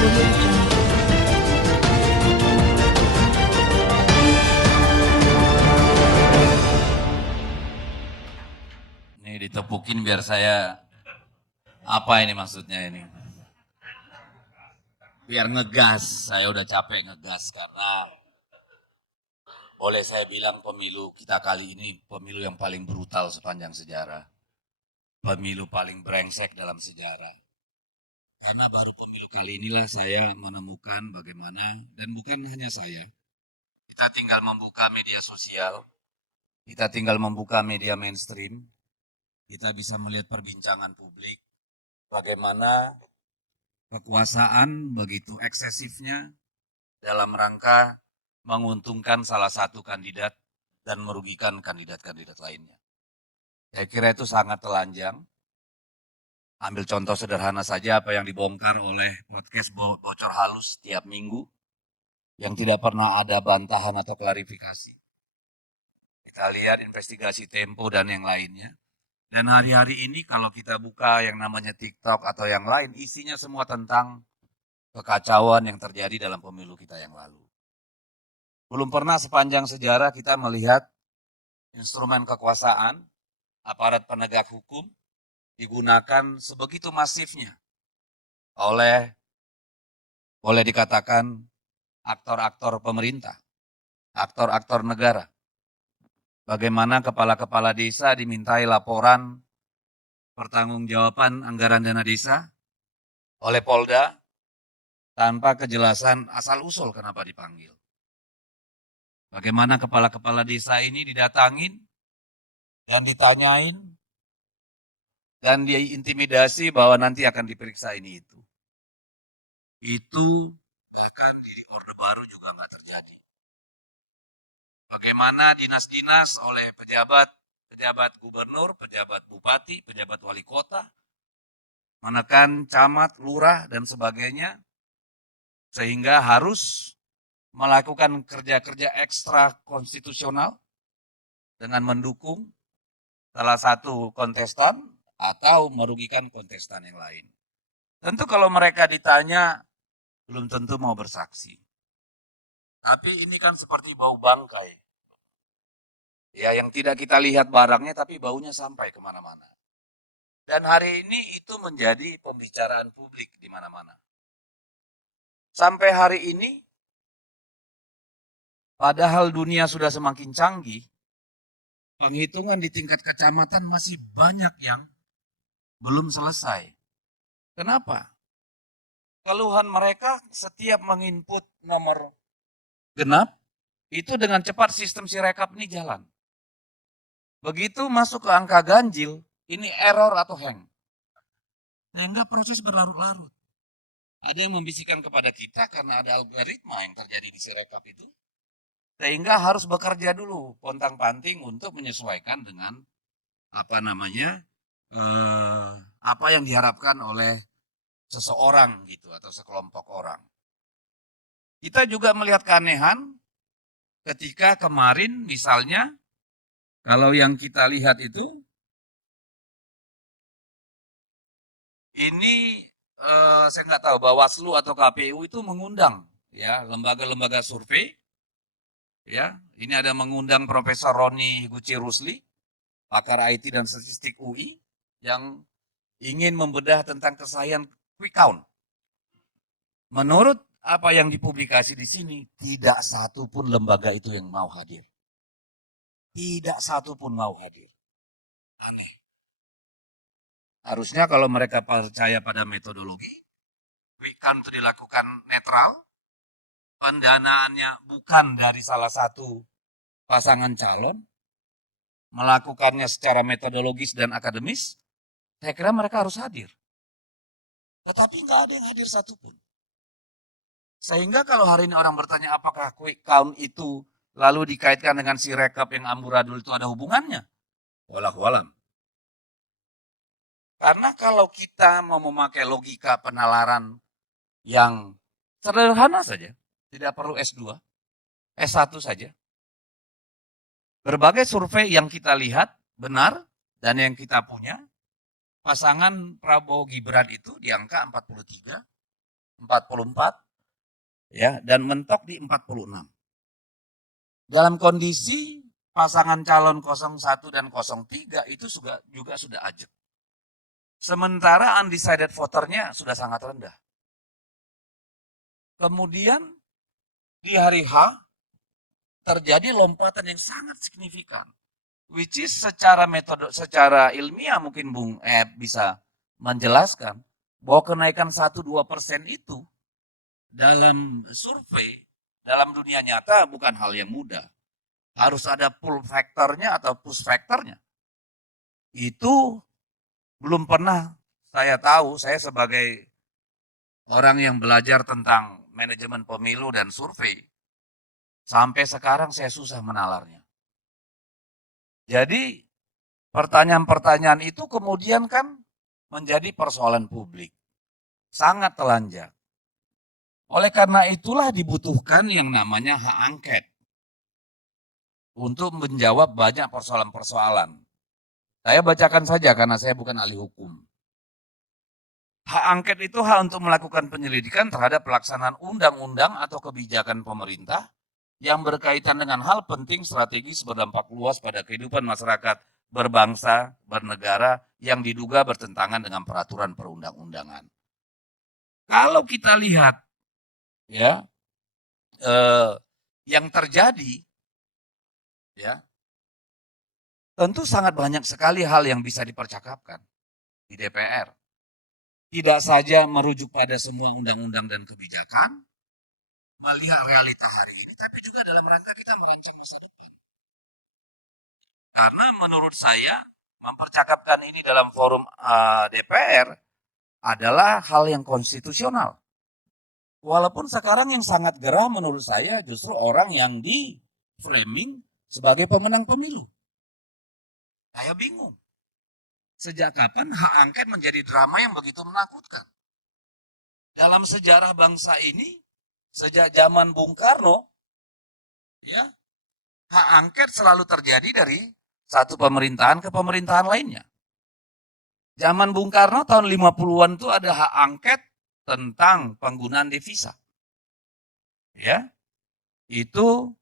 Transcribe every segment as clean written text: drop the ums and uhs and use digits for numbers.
Ini ditepukin biar saya, apa ini maksudnya ini? Biar ngegas, saya udah capek ngegas karena boleh saya bilang pemilu kita kali ini pemilu yang paling brutal sepanjang sejarah. Pemilu paling brengsek dalam sejarah. Karena baru pemilu kali inilah saya menemukan bagaimana, dan bukan hanya saya, kita tinggal membuka media sosial, kita tinggal membuka media mainstream, kita bisa melihat perbincangan publik, bagaimana kekuasaan begitu eksesifnya dalam rangka menguntungkan salah satu kandidat dan merugikan kandidat-kandidat lainnya. Saya kira itu sangat telanjang. Ambil contoh sederhana saja apa yang dibongkar oleh podcast Bocor Halus tiap minggu yang tidak pernah ada bantahan atau klarifikasi. Kita lihat investigasi Tempo dan yang lainnya. Dan hari-hari ini kalau kita buka yang namanya TikTok atau yang lain, isinya semua tentang kekacauan yang terjadi dalam pemilu kita yang lalu. Belum pernah sepanjang sejarah kita melihat instrumen kekuasaan, aparat penegak hukum, digunakan sebegitu masifnya oleh, boleh dikatakan, aktor-aktor pemerintah, aktor-aktor negara. Bagaimana kepala-kepala desa dimintai laporan pertanggungjawaban anggaran dana desa oleh Polda tanpa kejelasan asal-usul kenapa dipanggil. Bagaimana kepala-kepala desa ini didatangin dan ditanyain dan diintimidasi bahwa nanti akan diperiksa ini itu. Itu bahkan di Orde Baru juga nggak terjadi. Bagaimana dinas-dinas oleh pejabat gubernur, pejabat bupati, pejabat wali kota, menekan camat, lurah, dan sebagainya, sehingga harus melakukan kerja-kerja ekstra konstitusional dengan mendukung salah satu kontestan atau merugikan kontestan yang lain. Tentu kalau mereka ditanya, belum tentu mau bersaksi. Tapi ini kan seperti bau bangkai. Ya, yang tidak kita lihat barangnya tapi baunya sampai kemana-mana. Dan hari ini itu menjadi pembicaraan publik di mana-mana. Sampai hari ini, padahal dunia sudah semakin canggih, penghitungan di tingkat kecamatan masih banyak yang belum selesai. Kenapa? Keluhan mereka setiap menginput nomor genap, itu dengan cepat sistem Sirekap ini jalan. Begitu masuk ke angka ganjil, ini error atau hang. Sehingga proses berlarut-larut. Ada yang membisikkan kepada kita karena ada algoritma yang terjadi di Sirekap itu. Sehingga harus bekerja dulu, pontang-panting untuk menyesuaikan dengan apa yang diharapkan oleh seseorang gitu atau sekelompok orang. Kita juga melihat keanehan ketika kemarin misalnya kalau yang kita lihat itu ini saya nggak tahu Bawaslu atau KPU itu mengundang ya lembaga-lembaga survei ya. Ini ada mengundang Profesor Roni Guci Rusli, pakar IT dan statistik UI yang ingin membedah tentang kesahihan quick count. Menurut apa yang dipublikasi di sini, tidak satu pun lembaga itu yang mau hadir. Tidak satu pun mau hadir. Aneh. Harusnya kalau mereka percaya pada metodologi, quick count itu dilakukan netral, pendanaannya bukan dari salah satu pasangan calon, melakukannya secara metodologis dan akademis, saya kira mereka harus hadir. Tetapi nggak ada yang hadir satupun. Sehingga kalau hari ini orang bertanya apakah quick count itu lalu dikaitkan dengan Sirekap yang amburadul itu ada hubungannya? Wallahu alam. Karena kalau kita mau memakai logika penalaran yang sederhana saja, tidak perlu S2, S1 saja. Berbagai survei yang kita lihat benar dan yang kita punya, pasangan Prabowo Gibran itu di angka 43, 44, ya, dan mentok di 46. Dalam kondisi pasangan calon 01 dan 03 itu juga sudah ajak. Sementara undecided voternya sudah sangat rendah. Kemudian di hari H terjadi lompatan yang sangat signifikan, which is secara ilmiah mungkin Bung bisa menjelaskan bahwa kenaikan 1-2% itu dalam survei, dalam dunia nyata bukan hal yang mudah. Harus ada pull factornya atau push factornya. Itu belum pernah saya tahu, saya sebagai orang yang belajar tentang manajemen pemilu dan survei, sampai sekarang saya susah menalarnya. Jadi pertanyaan-pertanyaan itu kemudian kan menjadi persoalan publik. Sangat telanjang. Oleh karena itulah dibutuhkan yang namanya hak angket untuk menjawab banyak persoalan-persoalan. Saya bacakan saja karena saya bukan ahli hukum. Hak angket itu hak untuk melakukan penyelidikan terhadap pelaksanaan undang-undang atau kebijakan pemerintah yang berkaitan dengan hal penting strategis berdampak luas pada kehidupan masyarakat berbangsa, bernegara yang diduga bertentangan dengan peraturan perundang-undangan. Kalau kita lihat ya yang terjadi, ya tentu sangat banyak sekali hal yang bisa dipercakapkan di DPR. Tidak saja merujuk pada semua undang-undang dan kebijakan, melihat realita hari ini, tapi juga dalam rangka kita merancang masa depan. Karena menurut saya, mempercakapkan ini dalam forum DPR adalah hal yang konstitusional. Walaupun sekarang yang sangat gerah menurut saya justru orang yang di framing sebagai pemenang pemilu. Saya bingung. Sejak kapan hak angket menjadi drama yang begitu menakutkan? Dalam sejarah bangsa ini, sejak zaman Bung Karno, ya, hak angket selalu terjadi dari satu pemerintahan ke pemerintahan lainnya. Zaman Bung Karno tahun 50-an itu ada hak angket tentang penggunaan devisa. Ya. Itu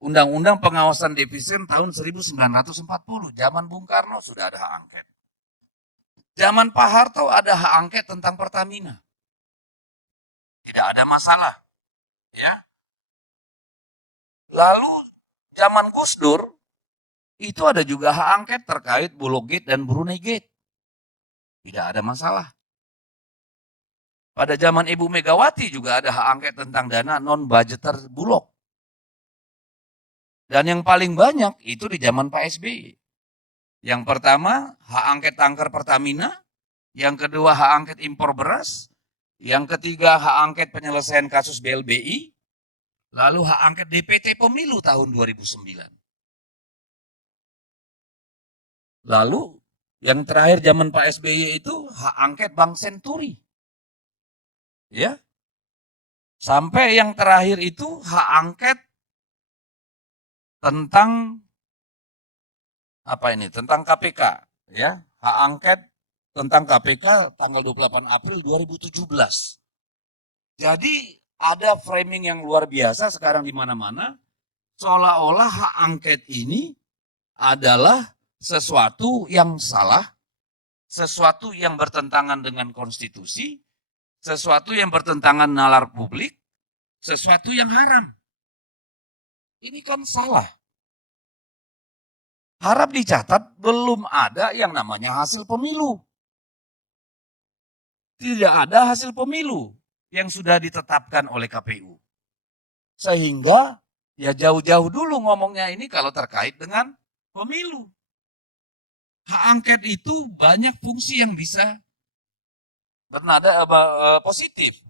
Undang-Undang Pengawasan Devisa tahun 1940. Zaman Bung Karno sudah ada hak angket. Zaman Pak Harto ada hak angket tentang Pertamina. Tidak ada masalah. Ya. Lalu zaman Gus Dur itu ada juga hak angket terkait Bulog Gate dan Brunei Gate. Tidak ada masalah. Pada zaman Ibu Megawati juga ada hak angket tentang dana non-budgeter Bulog. Dan yang paling banyak itu di zaman Pak SBY. Yang pertama, hak angket tangkar Pertamina. Yang kedua, hak angket impor beras. Yang ketiga, hak angket penyelesaian kasus BLBI. Lalu hak angket DPT pemilu tahun 2009. Lalu yang terakhir zaman Pak SBY itu hak angket Bank Senturi. Ya. Sampai yang terakhir itu hak angket tentang tentang KPK, ya. Hak angket tentang KPK tanggal 28 April 2017. Jadi ada framing yang luar biasa sekarang di mana-mana, seolah-olah hak angket ini adalah sesuatu yang salah, sesuatu yang bertentangan dengan konstitusi, sesuatu yang bertentangan nalar publik, sesuatu yang haram. Ini kan salah. Harap dicatat belum ada yang namanya hasil pemilu. Tidak ada hasil pemilu yang sudah ditetapkan oleh KPU. Sehingga ya jauh-jauh dulu ngomongnya ini kalau terkait dengan pemilu. Hak angket itu banyak fungsi yang bisa bernada positif.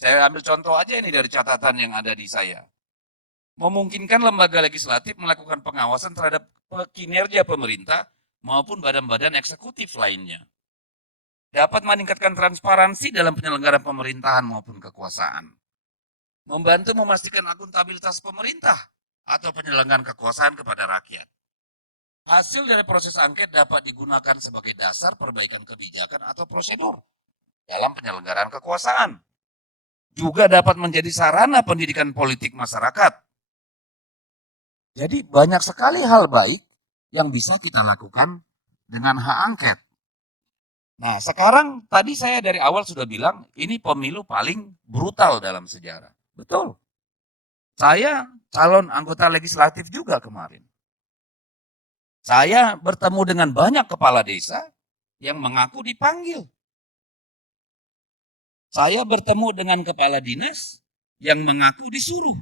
Saya ambil contoh aja ini dari catatan yang ada di saya. Memungkinkan lembaga legislatif melakukan pengawasan terhadap kinerja pemerintah maupun badan-badan eksekutif lainnya. Dapat meningkatkan transparansi dalam penyelenggaraan pemerintahan maupun kekuasaan. Membantu memastikan akuntabilitas pemerintah atau penyelenggaraan kekuasaan kepada rakyat. Hasil dari proses angket dapat digunakan sebagai dasar perbaikan kebijakan atau prosedur dalam penyelenggaraan kekuasaan. juga dapat menjadi sarana pendidikan politik masyarakat. Jadi banyak sekali hal baik yang bisa kita lakukan dengan hak angket. Nah, sekarang tadi saya dari awal sudah bilang ini pemilu paling brutal dalam sejarah. Betul. Saya calon anggota legislatif juga kemarin. Saya bertemu dengan banyak kepala desa yang mengaku dipanggil. Saya bertemu dengan kepala dinas yang mengaku disuruh.